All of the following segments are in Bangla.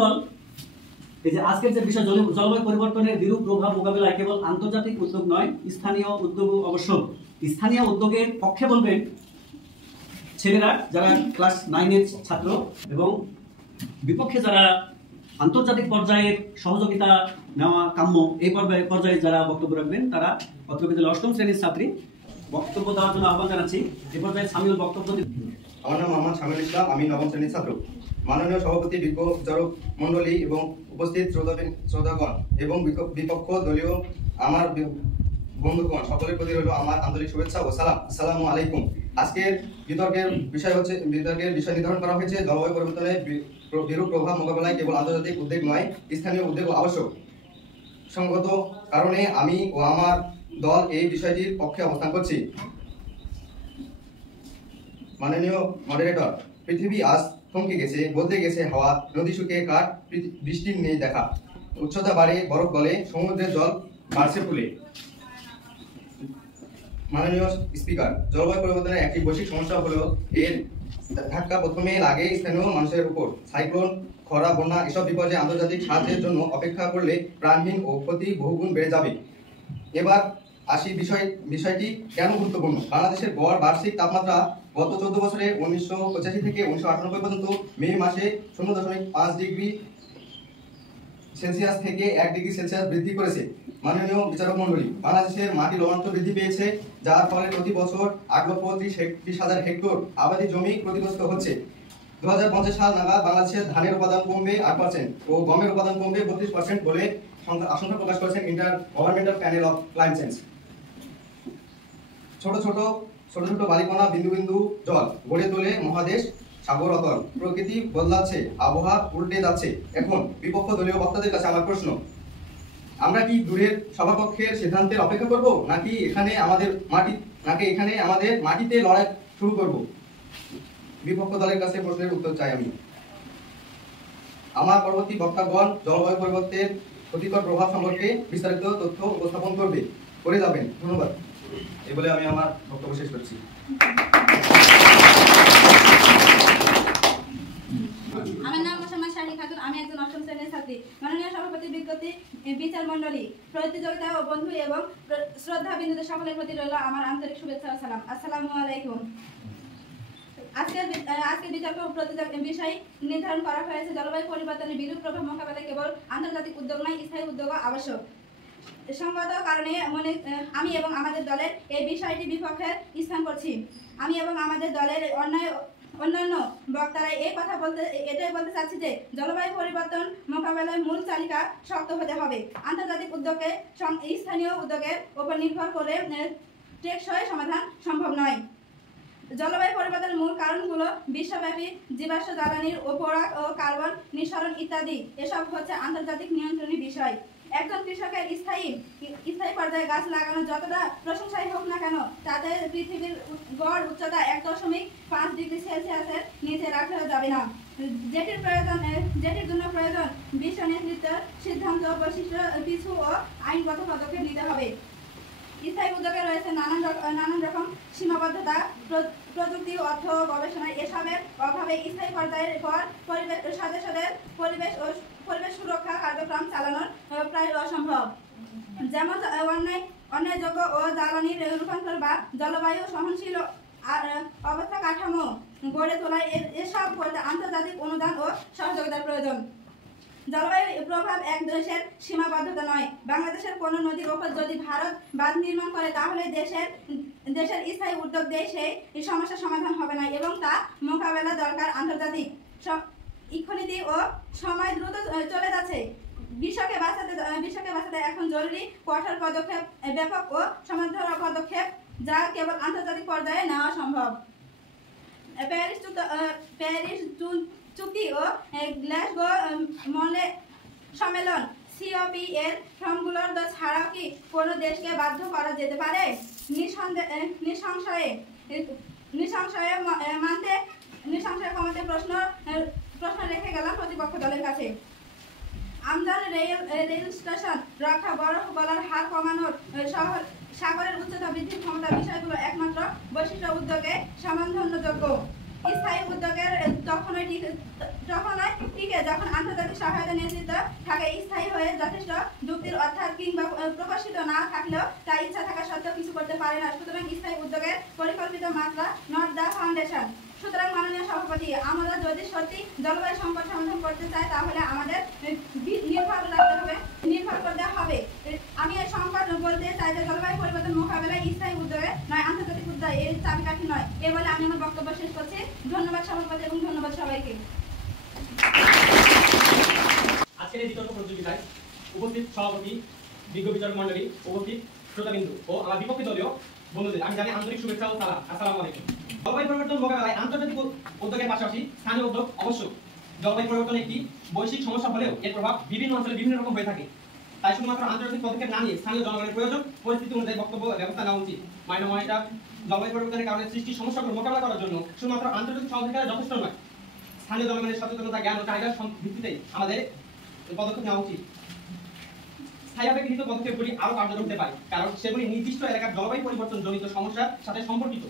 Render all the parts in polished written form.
দল এই যে আজকের যে বিষয় জলবায়ু পরিবর্তনের বিরূপ প্রভাব মোকাবিলায় কেবল আন্তর্জাতিক উদ্যোগ নয়, স্থানীয় উদ্যোগ অবশ্য। স্থানীয় উদ্যোগের পক্ষে বলবেন ছেলেরা যারা ক্লাস 9-এর ছাত্র, এবং বিপক্ষে যারা আন্তর্জাতিক পর্যায়ের সহযোগিতা নেওয়া কাম্য এই পর্যায়ে যারা বক্তব্য রাখবেন তারা অত্র বিদ্যালয়ের 8ম শ্রেণীর ছাত্রী। বক্তব্য দেওয়ার জন্য আহ্বান জানাচ্ছি। এ পর্যায়ে সামিউল বক্তব্য দিবেন। আমার নাম মোহাম্মদ সামিউল ইসলাম, আমি 9ম শ্রেণীর ছাত্র। মাননীয় সভাপতি, বিজ্ঞ বিচারক মন্ডলী এবং উপস্থিত শ্রোতাগণ এবং বিপক্ষ দলীয় আমার বন্ধুগণ, সকলের প্রতি রইল আমার আন্তরিক শুভেচ্ছা ও সালাম। আসসালামু আলাইকুম। আজকের বিতর্কের বিষয় নির্ধারণ করা হয়েছে জলবায়ু পরিবর্তনের বিরূপ প্রভাব মোকাবেলায় কেবল আন্তর্জাতিক উদ্যোগ নয়, স্থানীয় উদ্যোগ আবশ্যক। সঙ্গত কারণে আমি ও আমার দল এই বিষয়টির পক্ষে অবস্থান করছি। মাননীয় মডারেটর, পৃথিবী আজ থমকে গেছে, বদলে গেছে হাওয়া, নদী শুকিয়ে কাঠ, বৃষ্টির নেই দেখা, উচ্চতা বাড়ে, বরফ গলে, সমুদ্রের জল বাড়ছে ফুলে। মাননীয় স্পিকার, জলবায়ু পরিবর্তনের একটি বৈশ্বিক সমস্যা হলো এর ধাক্কা প্রথমে লাগে স্থানীয় মানুষের উপর। সাইক্লোন, খরা, বন্যা এসব বিপর্যয়ে আন্তর্জাতিক সাহায্যের জন্য অপেক্ষা করলে প্রাণহীন ও ক্ষতি বহুগুণ বেড়ে যাবে। এবার আসি বিষয়টি কেন গুরুত্বপূর্ণ। বাংলাদেশের গড় বার্ষিক তাপমাত্রা গত 14 বছরে 1985 থেকে 1998 পর্যন্ত মে মাসে 0.5 ডিগ্রি সেলসিয়াস থেকে 1 ডিগ্রি সেলসিয়াস বৃদ্ধি করেছে। মাননীয় বিচারক মন্ডলী, বাংলাদেশের মাটি লবণাক্ত বৃদ্ধি পেয়েছে, যার ফলে প্রতি বছর 8,30,000 হেক্টর আবাদি জমি ক্ষতিগ্রস্ত হচ্ছে। 2050 সাল নাগাদ বাংলাদেশের ধানের উৎপাদন কমবে 8% ও গমের উৎপাদন কমবে 32% বলে আশঙ্কা প্রকাশ করেছেন inter governmental panel of climate change. ছোট ছোট বালিকণা বিন্দু বিন্দু জল গড়ে তোলে মহাদেশ সাগর অতল। প্রকৃতি বদলাচ্ছে, আবহাওয়া উল্টে যাচ্ছে। এখন বিপক্ষ দলীয় বক্তাদের কাছে আমার প্রশ্ন, আমরা কি দূরের সভাকক্ষের সিদ্ধান্তের অপেক্ষা করব, নাকি এখানে আমাদের মাটিতে লড়াই শুরু করব? বিপক্ষ দলের কাছে প্রশ্নের উত্তর চাই আমি। আমার পরবর্তী বক্তাগণ জলবায়ু পরিবর্তনের ক্ষতিকর প্রভাব সম্পর্কে বিস্তারিত তথ্য উপস্থাপন করে যাবেন। ধন্যবাদ। এই বলে আমি আমার বক্তব্য শেষ করছি। আমার নাম মোসাম্মদ শাহী খাতুন, আমি একজন 8ম শ্রেণীর ছাত্রী। মাননীয় সভাপতি, বিজ্ঞতি বিচার মন্ডলী, প্রতিযোগিতা ও বন্ধু এবং শ্রদ্ধা বিন্দুদের সকলের প্রতি রইল আমার আন্তরিক শুভেচ্ছা ও সালাম। আসসালামু আলাইকুম। আজকে বিতর্ক বিষয় নির্ধারণ করা হয়েছে জলবায়ু পরিবর্তনের বিরূপ প্রভাব মোকাবেলায় কেবল আন্তর্জাতিক উদ্যোগ নয়, স্থায়ী উদ্যোগ আবশ্যক। সংগত কারণে আমি এবং আমাদের দলের এই বিষয়টি বিপক্ষে স্থান করছি। আমি এবং আমাদের দলের অন্যান্য বক্তারা এটাই বলতে চাচ্ছি যে জলবায়ু পরিবর্তন মোকাবেলায় মূল চালিকা শক্ত হতে হবে। আন্তর্জাতিক উদ্যোগে স্থানীয় উদ্যোগের উপর নির্ভর করে টেকসই সমাধান সম্ভব নয়। জলবায়ু পরিবর্তনের মূল কারণগুলো বিশ্বব্যাপী জীবাশ্ম জ্বালানির উপরাগ ও কার্বন নিঃসরণ ইত্যাদি। এসব হচ্ছে আন্তর্জাতিক নিয়ন্ত্রণী বিষয়। একজন কৃষকের স্থায়ী পর্যায়ে গাছ লাগানো যতটা প্রশংসাই হোক না কেন, তাতে পৃথিবীর গড় উচ্চতা 1.5 ডিগ্রি সেলসিয়াসের নিচে রাখা যাবে না। যেটির জন্য প্রয়োজন বিশ্ব নেতৃত্বের সিদ্ধান্ত, বৈশিষ্ট্য পিছু ও আইনগত পদক্ষেপ নিতে হবে। স্থায়ী উদ্যোগে রয়েছে নানান রকম সীমাবদ্ধতা, প্রযুক্তি, অর্থ, গবেষণা। এসবের অভাবে স্থায়ী পর্যায়ের পর সদস্যদের পরিবেশ সুরক্ষা কার্যক্রম চালানো প্রায় অসম্ভব। যেমন অন্যায়যোগ্য ও জ্বালানির রূপান্তর বা জলবায়ু সহনশীল অবস্থা কাঠামো গড়ে তোলায় এসব করতে আন্তর্জাতিক অনুদান ও সহযোগিতার প্রয়োজন। জলবায়ু প্রভাব এক দেশের সীমাবদ্ধতা নয়। বাংলাদেশের কোন নদীর ওপর যদি ভারত বাঁধ নির্মাণ করে, তাহলে দেশের স্থায়ী উদ্যোগ দিয়ে সেই সমস্যার সমাধান হবে না এবং তা মোকাবেলা দরকার আন্তর্জাতিক ইক্ষনীতি ও সময় দ্রুত চলে যাচ্ছে। বিশ্বকে বাঁচাতে এখন জরুরি কঠোর পদক্ষেপ, ব্যাপক ও সমাধান পদক্ষেপ, যা কেবল আন্তর্জাতিক পর্যায়ে নেওয়া সম্ভব। প্যারিস চুক্তি ও গ্লাসগো সম্মেলন COP এর ফর্মগুলোর ছাড়াও কি কোনো দেশকে বাধ্য করা যেতে পারে? নিঃসংশয়ে কমাতে প্রশ্ন রেখে গেলাম প্রতিপক্ষ দলের কাছে। আমদান রেল স্টেশন রক্ষা, বরফ গলার হার কমানোর, সাগরের উচ্চতা বৃদ্ধির ক্ষমতা বিষয়গুলো একমাত্র বৈশিষ্ট্য উদ্যোগে সমাধানযোগ্য। স্থায়ী উদ্যোগের তখনই টিকে যখন আন্তর্জাতিক সহায়তা নেতৃত্ব থাকে স্থায়ী হয়ে যথেষ্ট যুক্তির অর্থাৎ কিংবা প্রকাশিত না থাকলেও তা ইচ্ছা থাকা সত্ত্বেও কিছু করতে পারে না। সুতরাং স্থায়ী উদ্যোগের পরিকল্পিত মাত্রা নট দ্য ফাউন্ডেশন। সুতরাং মাননীয় সভাপতি, আমরা যদি সত্যি জলবায়ু সংকট সমাধান করতে চাই তাহলে আমাদের নির্ভর করতে হবে। আমি এই সংকট বলতে চাই যে জলবায়ু পরিবর্তন মোকাবেলায় স্থায়ী উদ্যোগে নয়, আন্তর্জাতিক উদ্যোগ এর চাবিকাঠি নয়। এ বলে আমি আমার বক্তব্য শেষ করছি। ধন্যবাদ সভাপতি এবং ধন্যবাদ সবাইকে। আজকের এই বিতর্ক প্রতিযোগিতায় উপস্থিত সভাপতি, বিজ্ঞ বিচারক মণ্ডলী, উপস্থিত শ্রোতাবিন্দু ও আমার বিপক্ষে দলীয় বন্ধুদের আমি জানি আন্তরিক শুভেচ্ছা ও সালাম। আসসালামু আলাইকুম। জলবায়ু পরিবর্তন মোকাবেলায় আন্তর্জাতিক উদ্যোগের পাশাপাশি স্থানীয় উদ্যোগ অবশ্যক। জলবায়ু পরিবর্তন একটি বৈশ্বিক সমস্যা হলেও এর প্রভাব বিভিন্ন অঞ্চলে বিভিন্ন রকম হয়ে থাকে। তাই শুধুমাত্র আন্তর্জাতিক পদক্ষেপ না নিয়ে স্থানীয় জনগণের প্রয়োজন পরিস্থিতি অনুযায়ী বক্তব্য ব্যবস্থা নেওয়া উচিত। এটা জলবায়ু পরিবর্তনের কারণে সৃষ্টি সমস্যাগুলো মোকাবেলা করার জন্য শুধুমাত্র আন্তর্জাতিক সহযোগিতা যথেষ্ট নয়, স্থানীয় জনগণের সচেতনতা, জ্ঞান ও চাহিদার ভিত্তিতে আমাদের পদক্ষেপ নেওয়া উচিত। স্থায়ীভাবে গৃহীত পদক্ষেপগুলি আরও কার্যকর হতে পারে, কারণ সেগুলি নির্দিষ্ট এলাকার জলবায়ু পরিবর্তন জনিত সমস্যার সাথে সম্পর্কিত।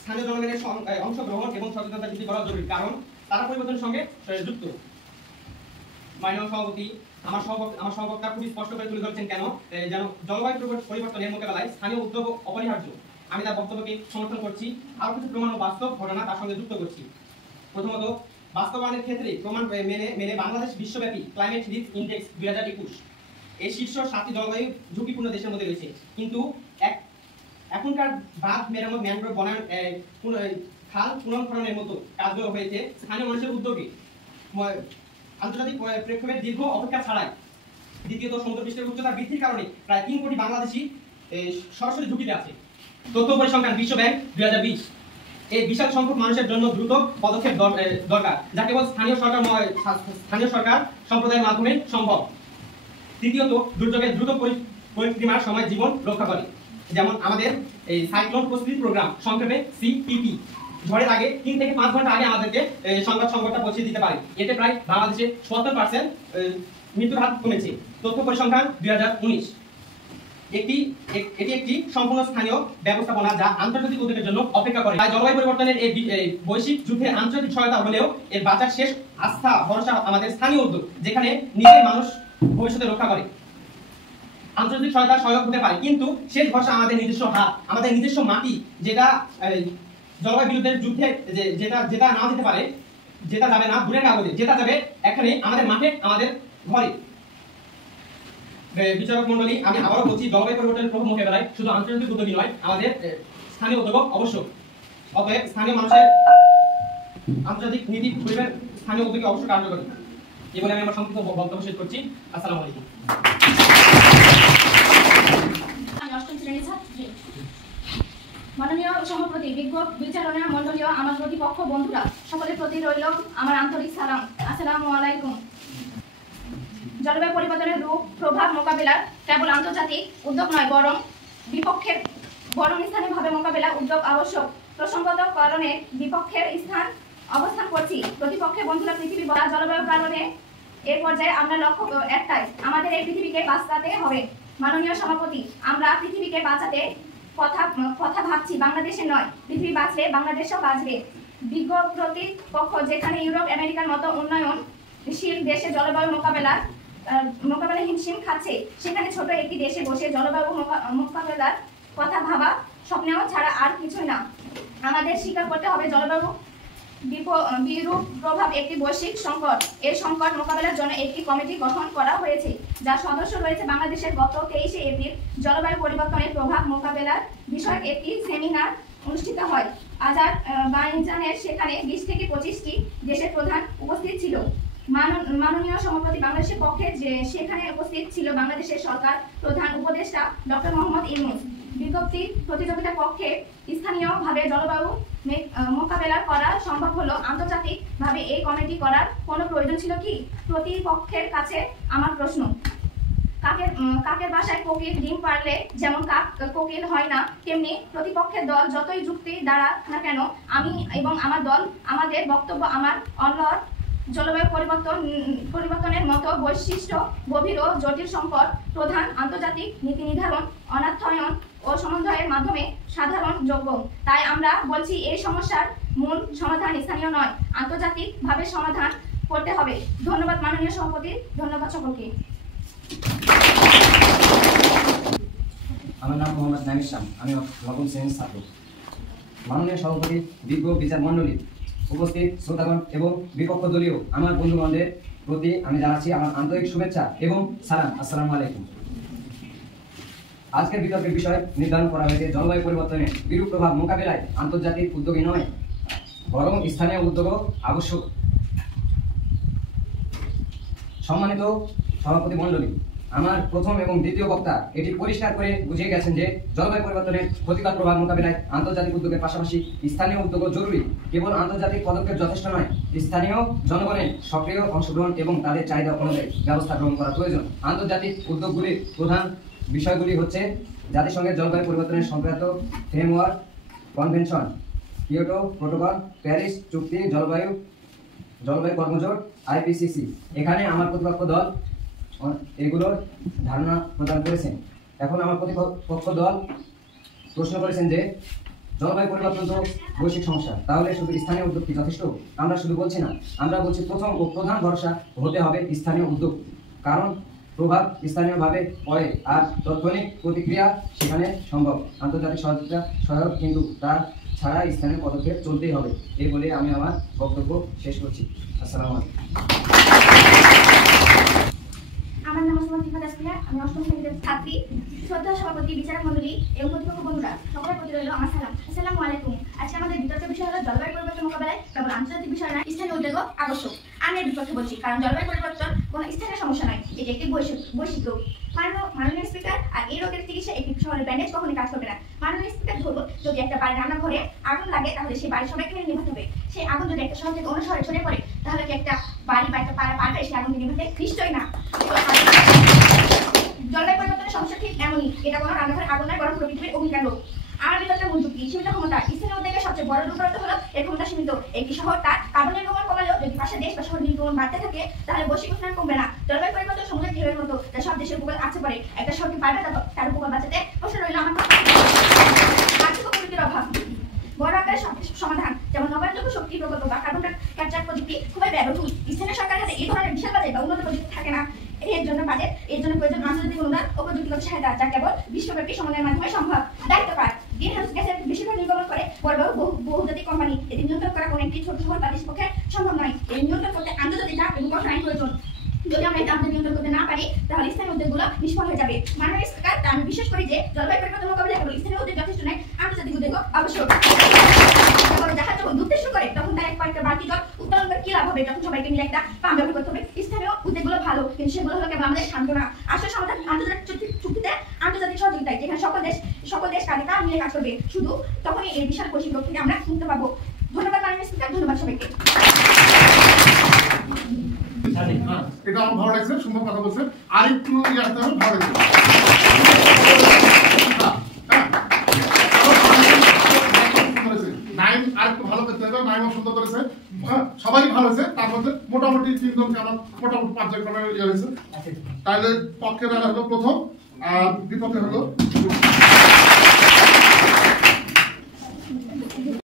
স্থানীয় জনগণের অংশগ্রহণ এবং সচেতনতা বৃদ্ধি করা জরুরি, কারণ তারা পরিবর্তনের সঙ্গে যুক্ত। মাননীয় সভাপতি, আমার সহবক্তা খুবই স্পষ্ট করে তুলে ধরেছেন কেন যেন জলবায়ু পরিবর্তনের মোকাবেলায় স্থানীয় উদ্যোগ অপরিহার্য। আমি তার বক্তব্যকে সমর্থন করছি। আরও কিছু প্রমাণ ও বাস্তব ঘটনা তার সঙ্গে যুক্ত করছি। প্রথমত, বাস্তবায়নের ক্ষেত্রে প্রমাণ মেনে বাংলাদেশ বিশ্বব্যাপী ক্লাইমেট রিস্ক ইন্ডেক্স 2021 এই শীর্ষ 7টি জলবায়ু ঝুঁকিপূর্ণ দেশের মধ্যে রয়েছে। কিন্তু এখনকার বাঁধ মেরামত, ম্যানগ্রোভ বনায়ন, খাল পুনর্খননের মতো কাজগুলো হয়েছে স্থানীয় মানুষের উদ্যোগে, আন্তর্জাতিক প্রেক্ষাপটের দীর্ঘ অপেক্ষা ছাড়াই। দ্বিতীয়ত, সমুদ্র পৃষ্ঠের উচ্চতা বৃদ্ধির কারণে প্রায় 3 কোটি বাংলাদেশি সরাসরি ঝুঁকিতে আছে। তথ্য পরিসংখ্যান বিশ্ব ব্যাংক 2020 এই বিশাল সংখ্যক মানুষের জন্য দ্রুত পদক্ষেপ দরকার, যা কেবল স্থানীয় সরকার সম্প্রদায়ের মাধ্যমে সম্ভব। তৃতীয়ত, দুর্যোগের দ্রুত পরিক্রমার সময় জীবন রক্ষা করে, যেমন আমাদের এই সাইক্লোন প্রস্তুতি প্রোগ্রাম, সংক্ষেপে CPP, ঝড়ের আগে 3 থেকে 5 ঘন্টা আগে আমাদেরকে সংবাদটা পৌঁছে দিতে পারে। এতে প্রায় বাংলাদেশে 70% মৃত্যুর হার কমেছে। তথ্য পরিসংখ্যান 2019 এটি একটি সম্পূর্ণ স্থানীয় ব্যবস্থাপনা যা আন্তর্জাতিক উদ্যোগের জন্য অপেক্ষা করে। তাই জলবায়ু পরিবর্তনের এই বৈশ্বিক যুদ্ধে আন্তর্জাতিক সহায়তা হলেও এর বাঁচার শেষ আস্থা ভরসা আমাদের স্থানীয় উদ্যোগ, যেখানে নিজের মানুষ ভবিষ্যতে রক্ষা করে। আন্তর্জাতিক সহায়তা সহায়ক হতে পারে, কিন্তু শেষ ভরসা আমাদের নিজস্ব হাত, আমাদের নিজস্ব মাটি, যেটা জলবায়ু বিরুদ্ধের যুদ্ধে যেটা না দিতে পারে, যেটা যাবে না দূরের কাগজে, যেটা যাবে এখানে আমাদের মাঠে, আমাদের ঘরে। বিচারক মণ্ডলী, আমি আবারও বলছি, জলবায়ু পরিবর্তনের প্রভাব মোকাবেলায় শুধু আন্তর্জাতিক উদ্যোগই নয়, আমাদের স্থানীয় উদ্যোগ অবশ্যক। অতএব স্থানীয় মানুষের আন্তর্জাতিক নীতি পরিবেশ স্থানীয় উদ্যোগে অবশ্যই কার্যকরী। এই বলে আমি আমার সংক্ষিপ্ত বক্তব্য শেষ করছি। আসসালামু আলাইকুম। আমি 8ম শ্রেণীর ছাত্রী। মাননীয় সভাপতি, বিজ্ঞ বিচারণা মণ্ডলীয় আমার প্রতিপক্ষ বন্ধুরা, সকলের প্রতি রইল আমার আন্তরিক সালাম। আসসালামু আলাইকুম। জলবায়ু পরিবর্তনের রূপ প্রভাব মোকাবেলার কেবল আন্তর্জাতিক উদ্যোগ নয়, বরং স্থানীয়ভাবে মোকাবেলা উদ্যোগ আবশ্যক। প্রসঙ্গত কারণে বিপক্ষের অবস্থান করছি। প্রতিপক্ষে বন্ধুরা, পৃথিবী জলবায়ুর কারণে এর পর্যায়ে আমরা লক্ষ্য একটাই, আমাদের এই পৃথিবীকে বাঁচাতে হবে। মাননীয় সভাপতি, আমরা পৃথিবীকে বাঁচাতে কথা ভাবছি, বাংলাদেশে নয়। পৃথিবী বাঁচলে বাংলাদেশও বাঁচবে। বিজ্ঞ প্রতিপক্ষ যেখানে ইউরোপ আমেরিকার মতো উন্নয়নশীল দেশে জলবায়ু মোকাবেলা হিমশিম খাচ্ছে, সেখানে ছোট একটি দেশে বসে জলবায়ু মোকাবেলার কথা ভাবা স্বপ্নেও ছাড়া আর কিছুই না। আমাদের স্বীকার করতে হবে জলবায়ু বিরূপ প্রভাব একটি বৈশ্বিক সংকট। এই সংকট মোকাবেলার জন্য একটি কমিটি গঠন করা হয়েছে, যার সদস্য রয়েছে বাংলাদেশের। গত 23শে এপ্রিল জলবায়ু পরিবর্তনের প্রভাব মোকাবেলার বিষয়ক একটি সেমিনার অনুষ্ঠিত হয়। আজারবাইজানের সেখানে 20 থেকে 25টি দেশের প্রধান উপস্থিত ছিল। মাননীয় সভাপতি, বাংলাদেশের পক্ষে সেখানে উপস্থিত ছিল বাংলাদেশের সরকার প্রধান উপদেষ্টা ডক্টর মোহাম্মদ ইউনূস। বিজ্ঞপ্তি প্রতিযোগিতার পক্ষে স্থানীয়ভাবে জলবায়ু মোকাবেলা করা সম্ভব হলো, আন্তর্জাতিকভাবে এই কমিটি করার কোনো প্রয়োজন ছিল কি? প্রতিপক্ষের কাছে আমার প্রশ্ন, কাকের বাসায় কোকিল ডিম পারলে যেমন কাক কোকিল হয় না, তেমনি প্রতিপক্ষের দল যতই যুক্তি দাঁড়াক না কেন, আমি এবং আমার দল, আমাদের বক্তব্য আমার অন্যর জলবায়ু পরিবর্তনের মতো বৈশিষ্ট্য গভীর ও জটিল সংকট প্রধান আন্তর্জাতিক নীতি নির্ধারণ, অনাধ্যয়ন ও সমন্বয়ের মাধ্যমে সাধারণ যোগ্য। তাই আমরা বলছি, এই সমস্যার মূল সমাধান স্থানীয় নয়, আন্তর্জাতিকভাবে সমাধান করতে হবে। ধন্যবাদ মাননীয় সভাপতি, ধন্যবাদ সকলকে। আমার নাম মোহাম্মদ নাইম ইসলাম, আমি নবম শ্রেণীর ছাত্র। মাননীয় সভাপতি, বিজ্ঞ বিচার মণ্ডলী, উপস্থিত শ্রোতাগণ এবং বিপক্ষ দলীয় আমার বন্ধুগণদের প্রতি আমি জানাচ্ছি আমার আন্তরিক শুভেচ্ছা এবং সালাম। আসসালামু আলাইকুম। আজকের বিতর্কের বিষয় নির্ধারণ করা হয়েছে জলবায়ু পরিবর্তনের বিরূপ প্রভাব মোকাবিলায় আন্তর্জাতিক উদ্যোগই নয় বরং স্থানীয় উদ্যোগও আবশ্যক। সম্মানিত সভাপতি মণ্ডলী, আমার প্রথম এবং দ্বিতীয় বক্তা এটি পরিষ্কার করে বুঝিয়ে গেছেন যে জলবায়ু পরিবর্তনের ক্ষতিকর প্রভাব মোকাবিলায় আন্তর্জাতিক উদ্যোগের পাশাপাশি স্থানীয় উদ্যোগও জরুরি। কেবল আন্তর্জাতিক পদক্ষেপ যথেষ্ট নয়, স্থানীয় জনগণের সক্রিয় অংশগ্রহণ এবং তাদের চাহিদা অনুযায়ী ব্যবস্থা গ্রহণ করা প্রয়োজন। আন্তর্জাতিক উদ্যোগগুলির প্রধান বিষয়গুলি হচ্ছে জাতিসংঘের জলবায়ু পরিবর্তনের সংক্রান্ত framework convention, Kyoto protocol, Paris চুক্তি, জলবায়ু কর্মজোট, IPCC। এখানে আমার প্রতিপক্ষ দল এগুলোর ধারণা প্রদান করেছেন। এখন আমার প্রতিপক্ষ দল প্রশ্ন করেছেন যে জলবায়ু পরিবর্তন তো বৈশ্বিক সমস্যা, তাহলে শুধু স্থানীয় উদ্যোগ কি যথেষ্ট? আমরা শুধু বলছি না, আমরা বলছি প্রথম ও প্রধান ভরসা হতে হবে স্থানীয় উদ্যোগ, কারণ প্রভাব স্থানীয়ভাবে পড়ে আর তাৎক্ষণিক প্রতিক্রিয়া সেখানে সম্ভব। আন্তর্জাতিক সহযোগিতা সহায়ক, কিন্তু তার ছাড়া স্থানীয় পদক্ষেপ চলতেই হবে। এই বলে আমি আমার বক্তব্য শেষ করছি। আসসালামু আলাইকুম। আমার নাম আমি অষ্টম শ্রেণীর ছাত্রী। শ্রদ্ধা সভাপতি, বিচারক মণ্ডলী এবং প্রতিপক্ষ বন্ধুরা, সকলের প্রতি রইল আমার সালাম। আসসালামু আলাইকুম। আজকে আমাদের বিতর্কের বিষয় হলো জলবায়ু পরিবর্তন মোকাবেলায় কেবল আন্তর্জাতিক বিষয় নয়, স্থানীয় উদ্যোগও আবশ্যক। আমি এর বিপক্ষে বলছি, কারণ জলবায়ু পরিবর্তন কোনো স্থানীয় সমস্যা নয়, এটি একটি বৈশ্বিক রোগ। মাননীয় স্পিকার, আর এই রোগের চিকিৎসা একটি শহরের ব্যান্ডেজ কখনই কাজ করবে না। মাননীয় স্পিকার, ধরুন যদি একটা বাড়ির রান্নাঘরে আগুন লাগে, তাহলে সেই বাড়ির সবাইকে মিলে নিভাতে হবে। সেই আগুন যদি একটা শহর থেকে অন্য শহরে ছড়িয়ে পড়ে, তাহলে কি একটা বাড়ি বা একটা পাড়া পারবে সেই আগুনকে নিভাতে? নিশ্চয়ই না। জলবায়ু পরিবর্তনের সমস্যা ঠিক এমনই, এটা কোনো রান্নাঘরে আগুন নয়, বরং পুরো পৃথিবীর অগ্নিকাণ্ড। আমার বিতর্কের মূল যুক্তি সীমিত ক্ষমতা। স্থানীয় উদ্যোগের সবচেয়ে বড় দুর্বলতা হলো এর ক্ষমতা সীমিত। একটি শহর তার কার্বন নির্গমন কমালেও যদি পাশে দেশ বা শহর নির্গমন বাড়তে থাকে, তাহলে বৈশ্বিক উষ্ণায়ন কমবে না। জলবায়ু পরিবর্তন সমুদ্রের ঢেউয়ের মতো, যা সব দেশের উপর আছে পড়ে। একটা শহরকে পারবে তার উপর বাঁচাতে? প্রশ্ন রইল আমার আর্থিক প্রযুক্তির অভাব। বড় আকারের সমাধান যেমন নবায়নযোগ্য শক্তি প্রকল্প বা কার্বন ক্যাপচার প্রযুক্তি খুবই ব্যয়বহুল। স্থানীয় সরকারের হাতে এই ধরনের বিশাল বাজেট বা উন্নত প্রযুক্তি থাকে না। এর জন্য প্রয়োজন আন্তর্জাতিক অনুদান ও প্রযুক্তিগত সহায়তা, যা কেবল বিশ্বব্যাপী সমন্বয়ের মাধ্যমে সম্ভব। দায়িত্বকার গ্রিনহাউস গ্যাসের বেশিরভাগ নির্গমন করে বড় বহুজাতিক কোম্পানি। এটি নিয়ন্ত্রণ করা কোনো একটি ছোট শহর বা দেশের পক্ষে সম্ভব নয়। এই নিয়ন্ত্রণ করতে আন্তর্জাতিক চাপ এবং কঠোর আইন প্রয়োজন। যদি আমরা এটা আমাদের নিয়ন্ত্রণ করতে না পারি, তাহলে স্থানীয় উদ্যোগগুলো নিষ্ফল হয়ে যাবে। মাননীয় স্পিকার, আমি বিশ্বাস করি যে জলবায়ু পরিবর্তন মোকাবিলায় কেবল স্থানীয় উদ্যোগ যথেষ্ট নয়, আন্তর্জাতিক উদ্যোগও আবশ্যক। জাহাজ যখন ডুবতে শুরু করে, তখন তার কয়েকটা বাড়তি জল উত্তোলন করে কি লাভ হবে? যখন সবাইকে মিলে একটা পাম্প ব্যবহার করতে হবে। স্থানীয় উদ্যোগগুলো ভালো, কিন্তু সেগুলো হলো কেবল আমাদের সান্ত্বনা। আসল সমাধান আন্তর্জাতিক চুক্তিতে, আন্তর্জাতিক সহযোগিতায়, যেখানে সকল দেশ কাঁধে কাঁধ মিলে কাজ করবে। শুধু তখনই এই বিশাল বৈশ্বিক রোগ থেকে আমরা মুক্ত পাবো। ধন্যবাদ মাননীয় স্পিকার, ধন্যবাদ সবাইকে। এটা আমার ভালো লাগছে, সুন্দর কথা বলছে। আরেকটু আসতে হবে, ভালো লাগছে। নাইম আরেকটু ভালো করতে হবে, নাইমও সুন্দর করেছে। সবাই ভালো হয়েছে, তার মধ্যে মোটামুটি 3 জনকে আমার মোটামুটি 5 জন হয়েছে। তাহলে পক্ষে বেলা হলো প্রথম, আর বিপক্ষে হলো